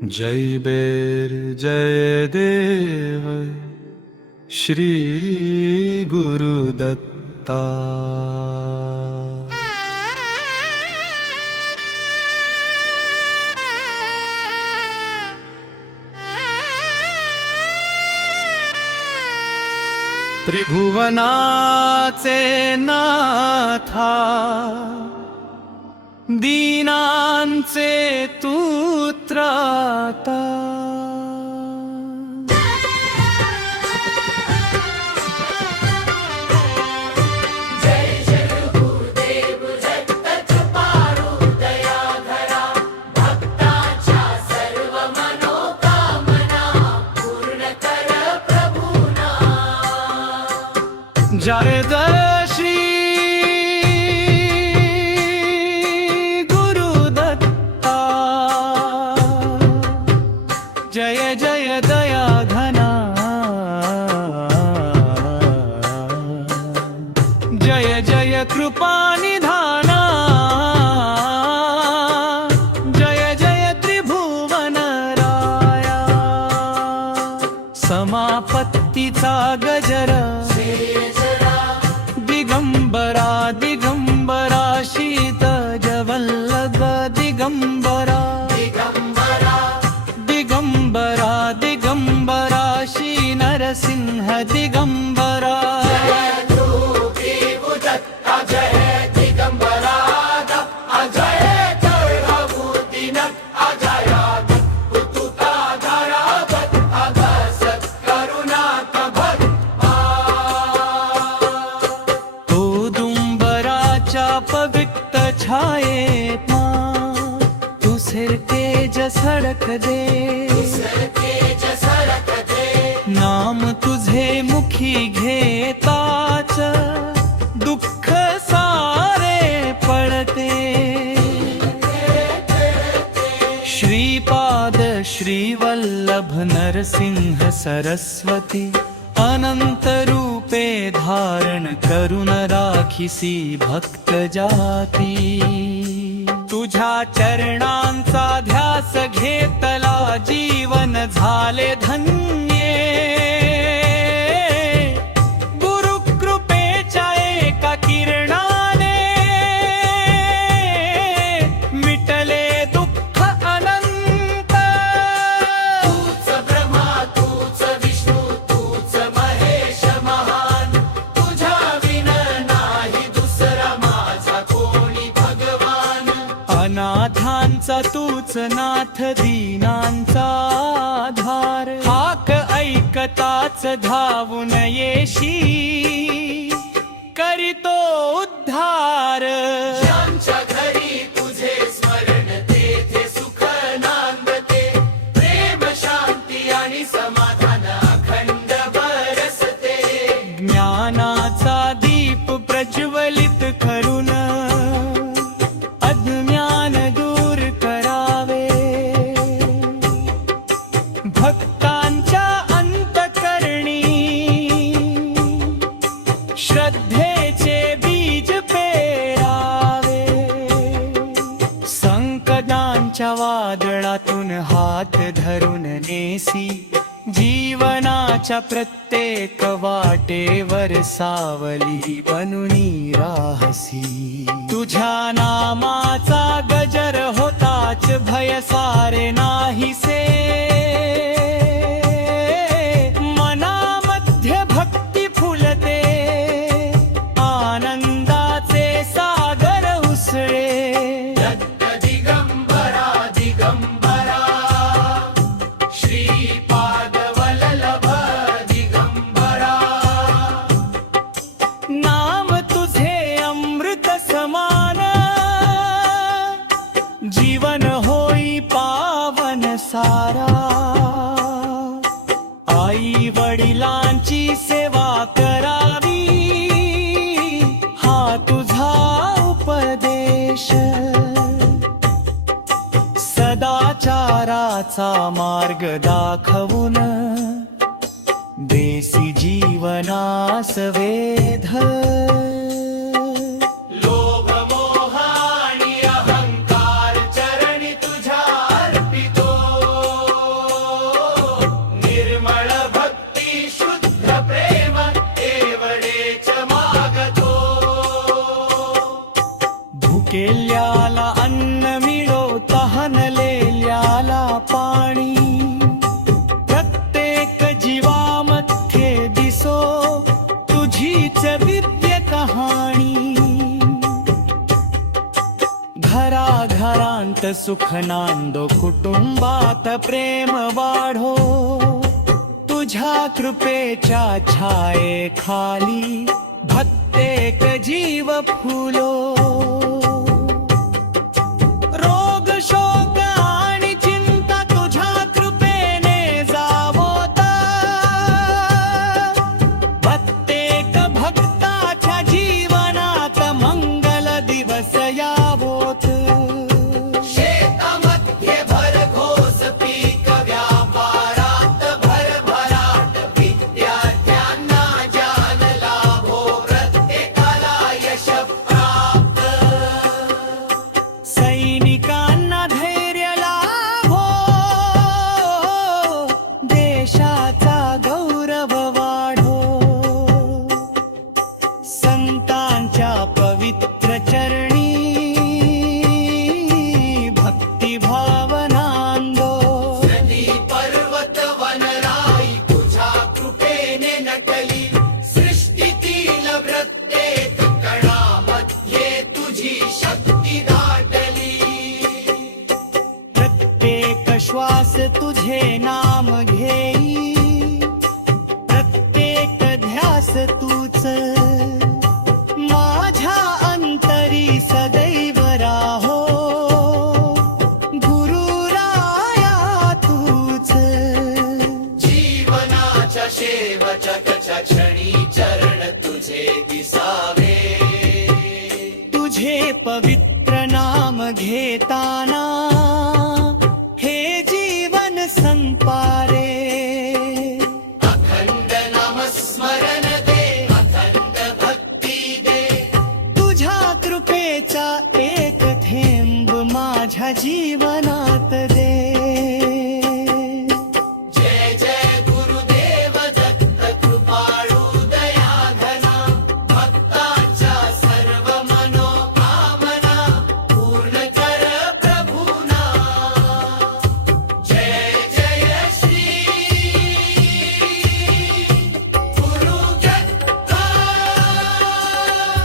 जय बेर जय देव श्री गुरुदत्ता। त्रिभुवनाचे नाथा दीनांचे तू त्राता। जय जय श्री गुरुदत्ता, जय जय दया घना, जय जय कृपा निधाना, जय जय त्रिभुवन राया। समापत्तीचा गजर दिगंबरा दिगंबरा शीत जवल्लभ दिगंबरा दिगंबरा दिगंबरा दिगंबरा श्री नरसिंह दिगंबरा। पवित्र छायेत तू सिरके जसड़क दे, नाम तुझे मुखी घेताच दुःख सारे पडते। श्रीपाद श्रीवल्लभ नरसिंह सरस्वती अनंत रूपे धारण करून राखिसी भक्त जाती। तुझ्या चरणांचा ध्यास घेतला जीवन झाले धन्य। गुरु कृपेच्या एका किरणाने मिटले दुःख अनंत। तूच ब्रह्मा तूच विष्णू तूच महेश महान, तुझ्या विन नाही दुसरा माझा कोणी भगवान। अनाथांचा तूच नाथ दीनांचा आधार, हाक ऐकताच धावून येशी करीतो उद्धार। ज्यांच्या घरी तुझे स्मरण तेथे सुख नांदते, प्रेम शांती आणि समाधान अखंड बरसते। ज्ञानाचा दीप प्रज्वलित करून अज्ञान दूर करावे। भक्तांच्या अंतःकरणी श्रद्धेचे बीज पेरावे। संकटांच्या वादळातून हात धरून नेसी, जीवनाच्या प्रत्येक वाटेवर सावली बनूनी राहसी। तुझ्या नामाचा गजर होताच भय सारे नाहीसे। मनामध्ये भक्ती फुलते, आनंदाचे सागर उसळे। दिगंबरा दिगंबरा श्रीपाद वल्लभ दिगंबरा। नाम तुझे अमृत समान, जीवन होई पावन सारा। आई वडिलांची सेवा करावी, हा तुझा उपदेश। सदाचाराचा मार्ग दाखवून देसी जीवनास वेध। लोभ मोह आणि अहंकार चरणी तुझ्या अर्पितो। भुकेल्याला अन्न मिळो, तहानलेल्याला पाणी. प्रत्येक जीवामध्ये दिसो तुझीच दिव्य कहाणी. घराघरांत सुख नांदो, कुटुंबात प्रेम वाढो. तुझ्या कृपेच्या छायेखाली प्रत्येक जीव फुलो. रोग शोक आणि चिंता तुझ्या कृपेने जावोत. प्रत्येक भक्ताच्या जीवनात मंगल दिवस यावोत. शेतामध्ये भरघोस पीक, व्यापारात भरभराट, विद्यार्थ्यांना ज्ञान लाभो, प्रत्येकाला यश प्राप्त. सैनिकांना धैर्य लाभो, देशाचा गौरव वाढो. संतांच्या पवित्र चरणी भक्तिभाव नांदो. नदी पर्वत वनराई तुझ्या कृपेने नटली. सृष्टीतील प्रत्येक कणामध्ये तुझी शक्ती दाटली. प्रत्येक श्वास तुझे नाम घेई, प्रत्येक ध्यास तूच. माझ्या अंतरी सदैव राहो, गुरुराया तूच. जीवनाच्या शेवटच्या क्षणी चरण तुझे दिसावे. तुझे पवित्र नाम घेताना हे जीवन संपारे. अखंड नामस्मरण दे, अखंड भक्ती दे. तुझ्या कृपेचा एक थेंब माझ्या जीवनात दे. जय जय गुरुदेव दत्त, कृपाळू दयाघना. भक्तांच्या सर्व मनोकामना पूर्ण कर प्रभुना. जय जय श्री गुरु दत्ता.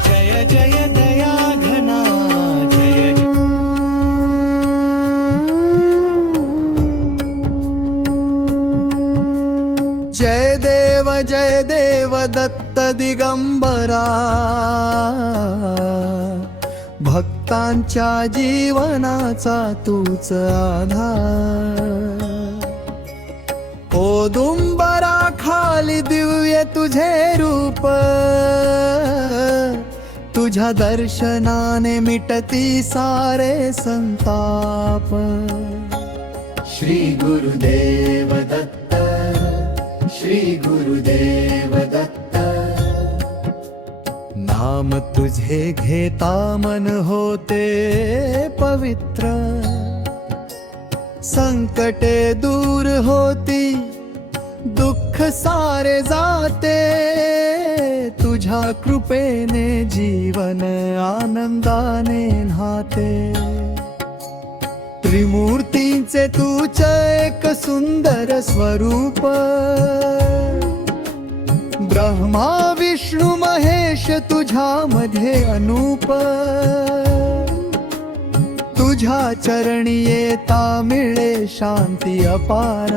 जय जय दया घना, जय जय. जय देव दत्त दिगंबरा. भक्तांच्या जीवनाचा तूच आधार. औदुंबरा खाली दिव्य तुझे रूप. तुझ्या दर्शनाने मिटती सारे संताप. श्री गुरुदेव दत्त, श्री गुरुदेव दत्त. नाम तुझे घेता मन होते पवित्र. संकटे दूर होती, दुःख सारे जाते. तुझ्या कृपेने जीवन आनंदाने न्हाते. त्रिमूर्तींचे तूच एक सुंदर स्वरूप. ब्रह्मा विष्णू महेश तुझ्यामध्ये अनूप. तुझ्या चरणी येता मिळे शांती अपार.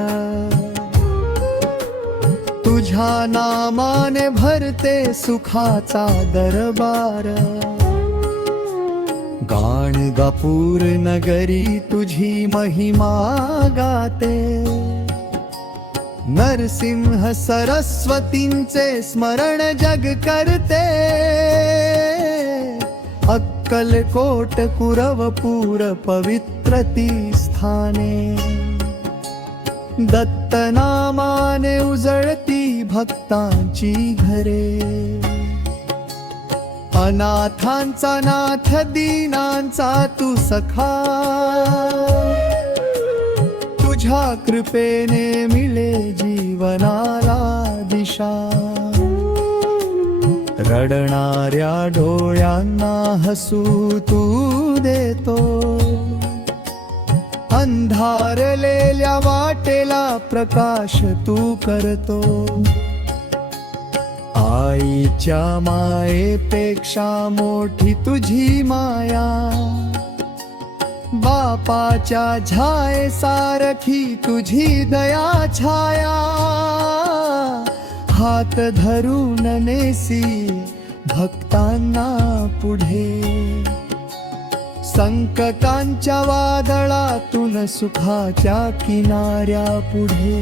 तुझ्या नामाने भरते सुखाचा दरबार. गाणगापूर नगरी तुझी महिमा गाते. नरसिंह सरस्वतींचे स्मरण जग करते. अक्कलकोट कुरवपूर पवित्र ती स्थाने. दत्त नामाने उजळती भक्तांची घरे. अनाथांचा नाथ, दीनांचा तू सखा. तुझ्या कृपेने मिळे जीवनाला दिशा. रडणाऱ्या डोळ्यांना हसू तू देतो, अंधारलेल्या वाटेला प्रकाश तू करतो. आईच्या मायेपेक्षा मोठी तुझी माया, बापाच्या छायेसारखी तुझी दया छाया. हात धरून नेसी भक्तांना पुढे, संकटांच्या वादळातून सुखाच्या किनाऱ्या पुढे.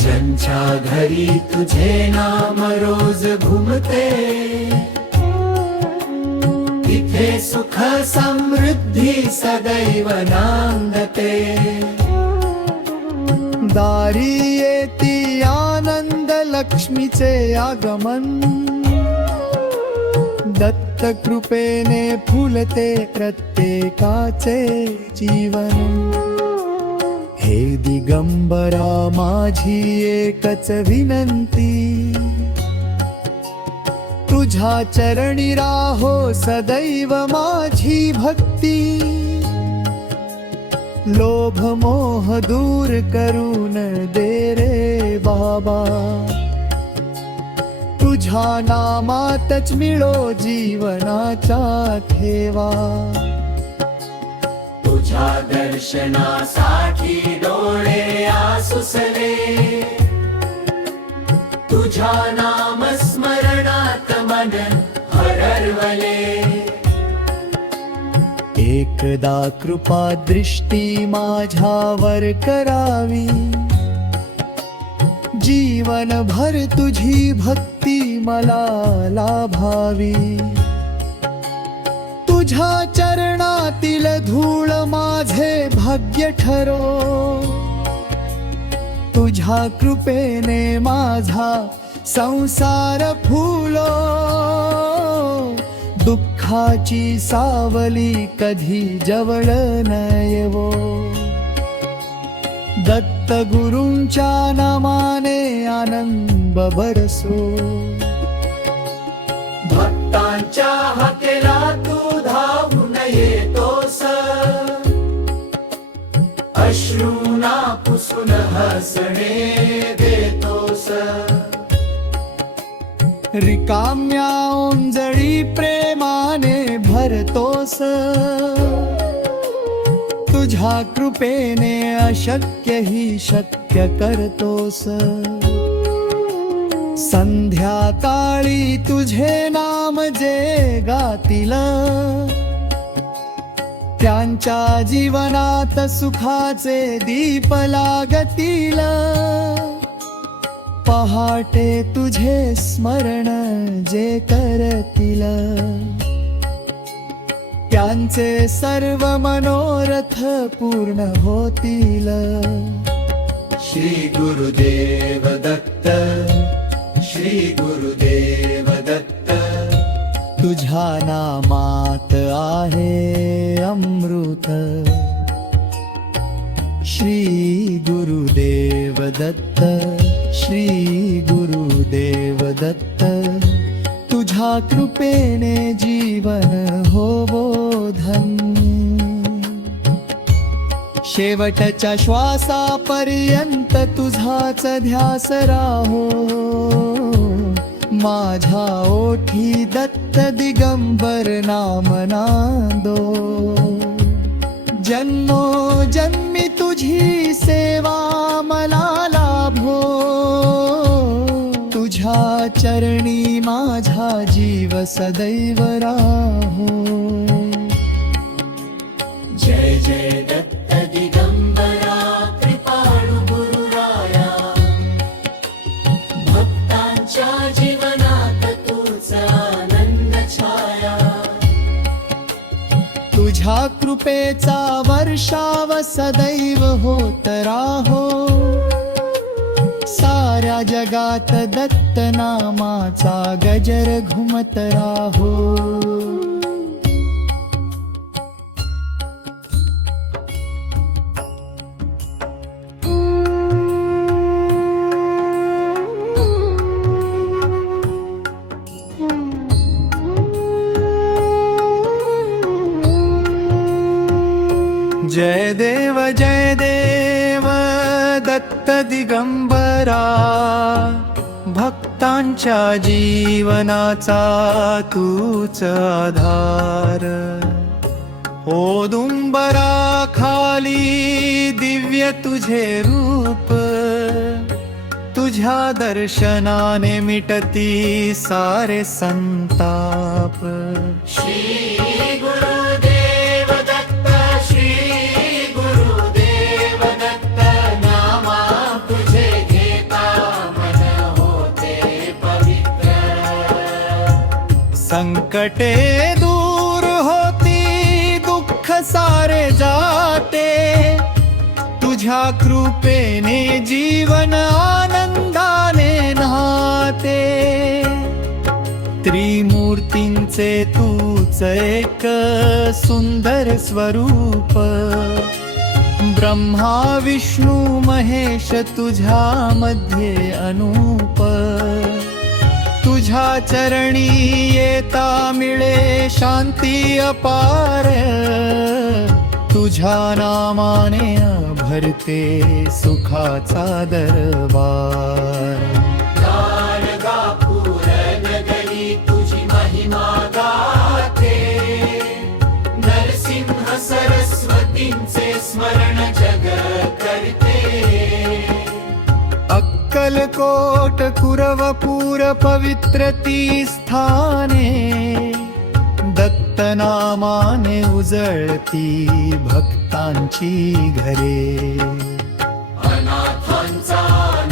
ज्यांच्या घरी तुझे नाम रोज घुमते, तिथे सुख समृद्धी सदैव नांदते. दारी येती आनंद लक्ष्मीचे आगमन, दत्त कृपेने फुलते प्रत्येकाचे जीवन. हे दिगंबरा माझी एकच विनंती, तुझ्या चरणी राहो सदैव माझी भक्ती. लोभ मोह दूर करून दे रे बाबा, तुझ्या नामातच मिळो जीवनाचा ठेवा. तुझ्या दर्शनासाठी डोळे आसुसले, तुझ्या नामस्मरणात मन हरवले. एकदा कृपा दृष्टी माझ्यावर करावी, जीवनभर तुझी भक्ती मला लाभावी. तुझ्या चरणातील धूळ माझे भाग्य ठरो, तुझ्या कृपेने माझा संसार फुलो. दुःखाची सावली कधी जवळ न येवो, दत्त गुरूंच्या नामाने आनंद बरसो. भक्तांच्या हाकेला तू धावून येतोस, अश्रूंना पुसून हसणे देतोस. रिकाम्या ओंजळी प्रेमाने भरतोस, तुझ्या कृपेने अशक्य ही शक्य करतोस. संध्याकाळी तुझे नाम जे गातील, त्यांच्या जीवनात सुखाचे दीप लागतील. पहाटे तुझे स्मरण जे करतील, त्यांचे सर्व मनोरथ पूर्ण होतील. श्री गुरुदेव दत्त, श्री गुरुदेव दत्त. तुझ्या नामात आहे अमृत. श्री गुरुदेव दत्त, श्री गुरुदेव दत्त. तुझ्या कृपेने जीवन होवो धन्य. शेवटच्या श्वासापर्यंत तुझाच ध्यास राहो, माझ्या ओठी दत्त दिगंबर नाम नांदो. जन्मो जन्मी तुझी सेवा मला लाभो, तुझ्या चरणी माझा जीव सदैव राहो. जय जय दत्त दिगंबरा कृपाळू गुरुराया, भक्तांच्या जीवनात तूच आनंद छाया. तुझ्या कृपेचा वर्षाव सदैव होत राहो, साऱ्या जगात दत्त नामाचा गजर घुमत राहो. जय देव दत्त दिगंबरा, भक्तांच्या जीवनाचा तूच आधार. औदुंबरा खाली दिव्य तुझे रूप, तुझ्या दर्शनाने मिटती सारे संताप. श्री गुरुदेव दत्त, श्री गुरुदेव दत्त, नामा तुझे घेता मन होते पवित्र. संकटे दूर होती, दुःख सारे जाते, तुझ्या कृपेने जीवन आनंदाने नाते. त्रिमूर्तींचे तूच एक सुंदर स्वरूप, ब्रह्मा विष्णू महेश तुझ्या मध्ये अनूप. तुझ्या चरणी येता मिळे शांती अपार, तुझ्या नामाने भरते सुखाचा दरबार. गाणगापूर नगरी तुझी महिमा गाते, नरसिंह सरस्वतींचे स्मरण जग करते. अक्कलकोट कुरवपूर पवित्र ती स्थाने, दत्त नामाने उजळती भक्तांची घरे. अनाथांचा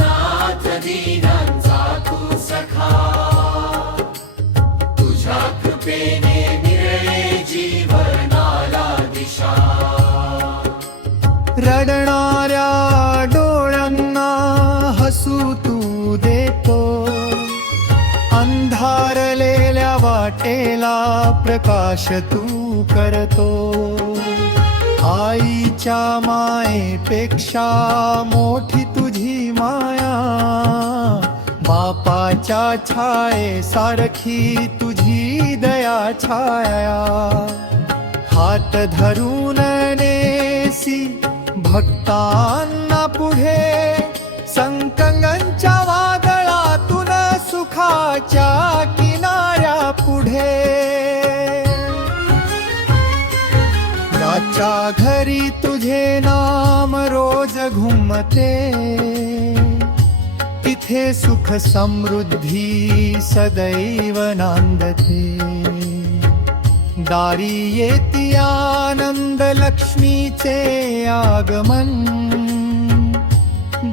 नाथ, दीनांचा तू सखा, तुझ्या कृपेने मिळेल जीवनाला दिशा. रडणाऱ्या डोळ्यांना हसू तू देतो, अंधारलेल्या वाटेला प्रकाश तू करतो. आईच्या मायेपेक्षा मोठी तुझी माया, बापाच्या छायेसारखी तुझी दया छाया. हात धरून नेसी भक्तांना पुढे, संकंगांच्या वादळातून सुखाच्या किनाऱ्या पुढे. राच्या घरी तुझे नाम रोज घुमते, तिथे सुख समृद्धी सदैव नांदते. दारी येती आनंद लक्ष्मीचे आगमन,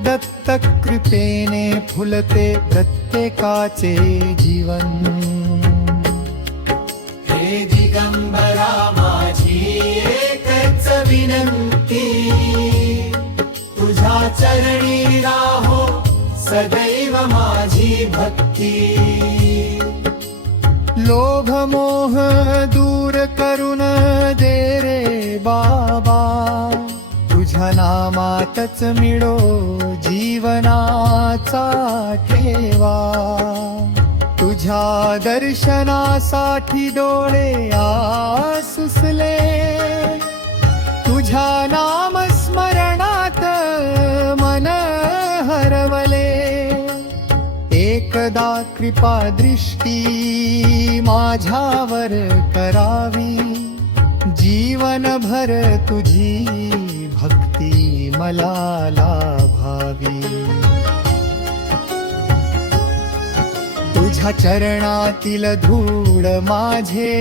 दत्त कृपेने फुलते प्रत्येकाचे जीवन. हे दिगंबरा माझी एकच विनंती, तुझ्या चरणी राहो सदैव माझी भक्ती. लोभ मोह दूर करून दे रे बाबा, तुझ्या नामातच मिळो जीवनाचा ठेवा. तुझ्या दर्शनासाठी डोळे आसुसले, तुझ्या नाम स्मरणात मन हरवले. एकदा कृपा दृष्टी माझ्यावर करावी, जीवनभर तुझी भक्ती मला लाभावी. तुझ्या चरणातील धूळ माझे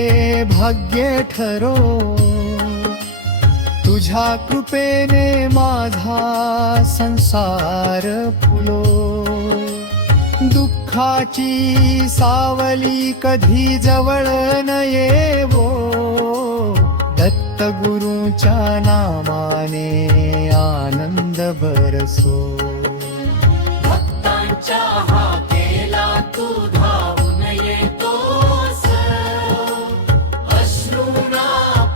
भाग्य ठरो, तुझ्या कृपेने माझा संसार फुलो. दुःखाची सावली कधी जवळ न येवो, दत्त गुरूच्या नामाने आनंद बरसो. भक्तांच्या हाकेला तू धावून येतोस, अश्रूंना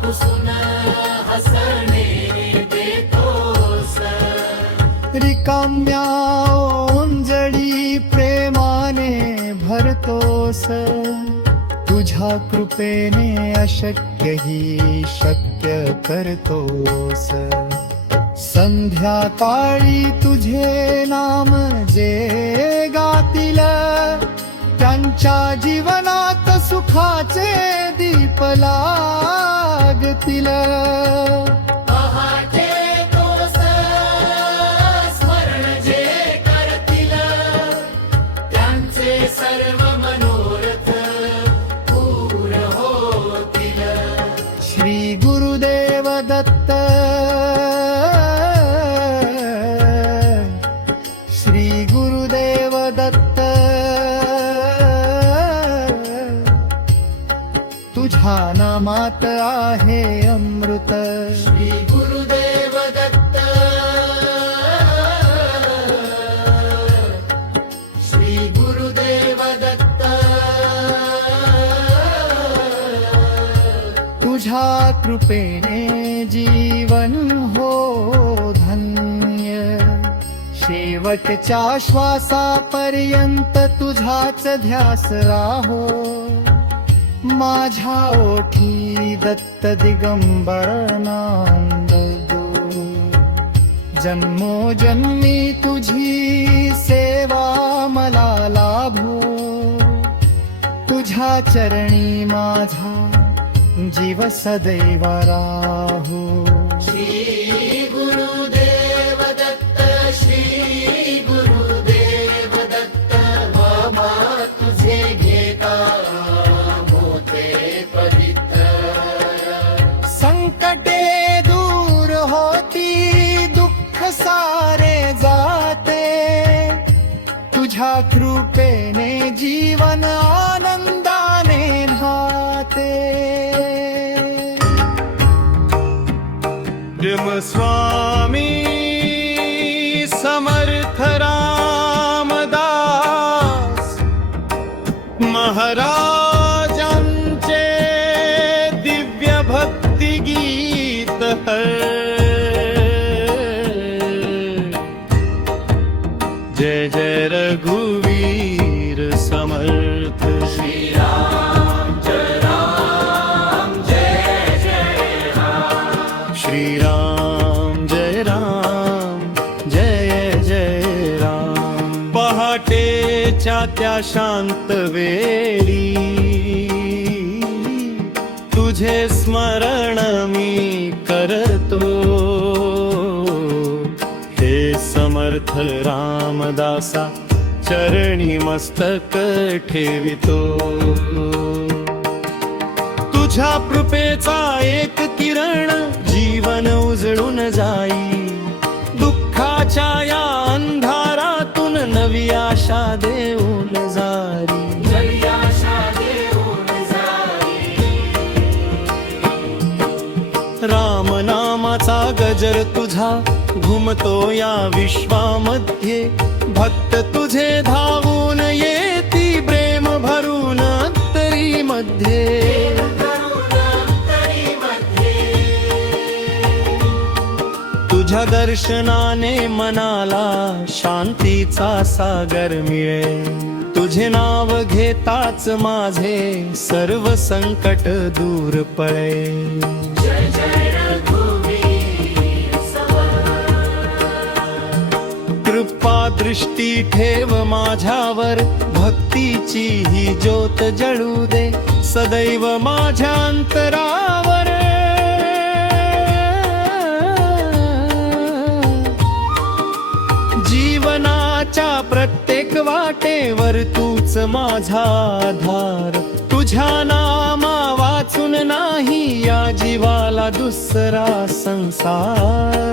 पुसून हसणे देतोस. रिकाम्या ओंजळी प्रेमाने भरतोस, तुझ्या कृपेने अशक्यही शक्य करतोस संध्याकाळी तुझे नाम जे गातील त्यांच्या जीवनात सुखाचे दीप लागतील पहाटे तोस स्मरण जे करतील त्यांचे सर्व मनोरथ पूर्ण होतील. श्री गुरुदेव दत्त श्री गुरुदेव दत्त तुझ्या नामात आहे अमृत श्री गुरुदेव दत्त श्री गुरुदेव दत्त तुझ्या कृपेने जीवन हो धन्य शेवटच्या श्वासापर्यंत तुझाच ध्यास राहो माझ्या ओठी दत्त दिगंबर नांद जन्मोजन्मी तुझी सेवा मला लाभो तुझ्या चरणी माझा जीव सदैव राहो. श्री गुरुदेव दत्त श्री गुरुदेव दत्त मामा तुझे घेता होते पवित्र. संकटे दूर होती दुःख सारे जाते तुझ्या कृपेने जीवन आनंदाने न्हाते. स्वामी समर्थ रामदास महाराजांचे दिव्य भक्ती गीत जय जय रघुवीर समर्थ. श्री राम जय राम जय जय राम. श्री राम जय राम जय जय राम. पहाटेच्या त्या शांत वेळी तुझे स्मरण मी करतो हे समर्थ रामदासा चरणी मस्तक ठेवितो. तुझ्या कृपेचा एक किरण जीवन उजळून जाई दुःखाच्या या अंधारातून नवी आशा देऊन जारी. नवी आशा देऊन जाई. राम नामाचा गजर तुझा घुमतो या विश्वामध्ये भक्त तुझे धावून येती प्रेम भरून अंतरी मध्ये. तुझ्या दर्शनाने मनाला शांतीचा सागर मिळे तुझे नाव घेताच माझे सर्व संकट दूर पळे. जय जय रघुवीर कृपा दृष्टी ठेव माझ्यावर भक्तीची ही ज्योत जळू दे सदैव माझ्या अंतरावर. जीवनाच्या प्रत्येक वाटेवर तूच माझा आधार. तुझ्या नामा वाचून नाही या जीवाला दुसरा संसार.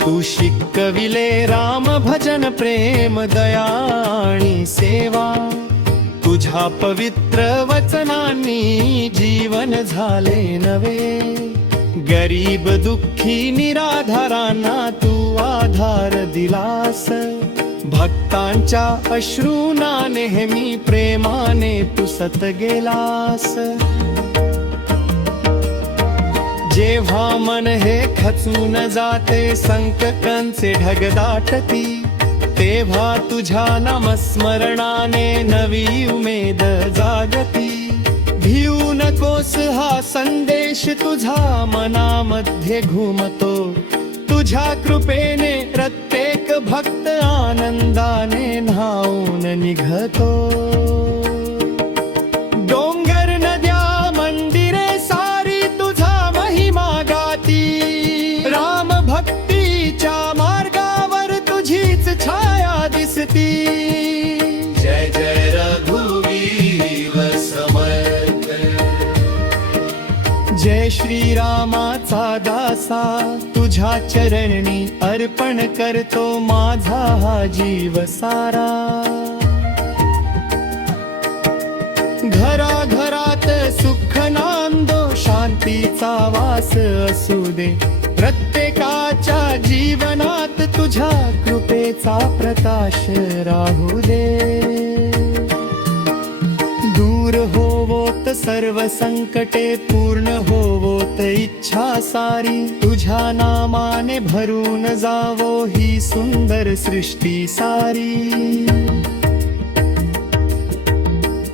तू शिकविले राम भजन प्रेम दया आणि सेवा तुझ्या पवित्र वचनांनी जीवन झाले नवे. गरीब दुःखी निराधारांना तू आधार दिलास भक्तांच्या अश्रूंना नेहमी प्रेमाने पुसत गेलास. जेव्हा मन हे खचून जाते संकटांचे ढग दाटती तेव्हा तुझ्या नामस्मरणाने नवी उमेद जागती. भिऊ नकोस हा संदेश तुझा मनामध्ये घुमतो. तुझ्या कृपेने प्रत्येक भक्त आनंदाने न्हाऊन निघतो. डोंगर नद्या मंदिरे सारी तुझा महिमा गाती. राम भक्तीच्या मार्गावर तुझीच छाया दिसती. जय जय रघुवीर समर्थ. जय श्रीरामाचा दासा तुझ्या चरणी अर्पण करतो माझा हा जीव सारा. घराघरात सुख नांदो शांतीचा वास असू दे. प्रत्येकाच्या जीवनात तुझ्या कृपेचा प्रकाश राहू दे. दूर होवोत सर्व संकटे पूर्ण होवोत इच्छा सारी. तुझ्या नामाने भरून जावो ही सुंदर सृष्टी सारी.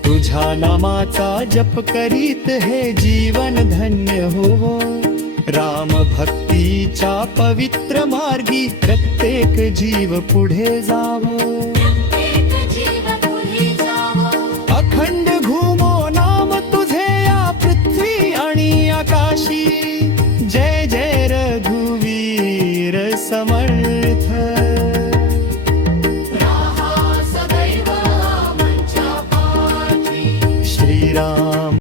तुझ्या नामाचा जप करीत हे जीवन धन्य होवो. राम भक्तीच्या पवित्र मार्गी प्रत्येक जीव पुढे जावो. प्रत्येक जीव पुढे जावो. अखंड